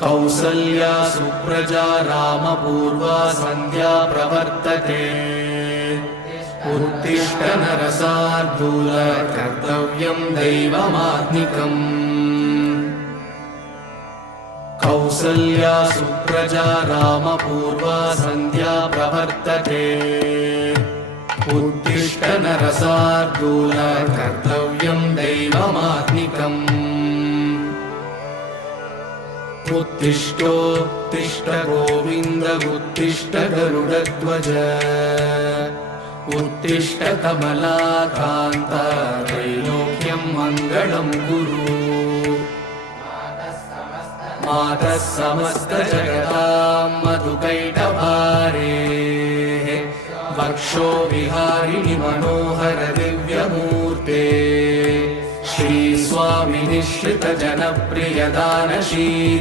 कौसल्या सुप्रजा रामपूर्वा सन्ध्या प्रवर्तते उत्तिष्ठ नरशार्दूल कर्तव्यं दैवमात्मिकम् कौसल्या सुप्रजा रामपूर्वा सन्ध्या प्रवर्तते उत्तिष्ठ नरशार्दूल कर्तव्यं दैवमात्मिकम् उत्तिष्ठोत्तिष्ठ गोविन्द उत्तिष्ठ गरुडध्वज उत्तिष्ठ कमलाकान्त त्रैलोक्यं मङ्गलं कुरु मातः समस्तजगतां मधुकैटभारेः वक्षो विहारिणि मनोहर दिव्यमूर्ते श्री स्वामी निश्रित जनप्रिय दानशील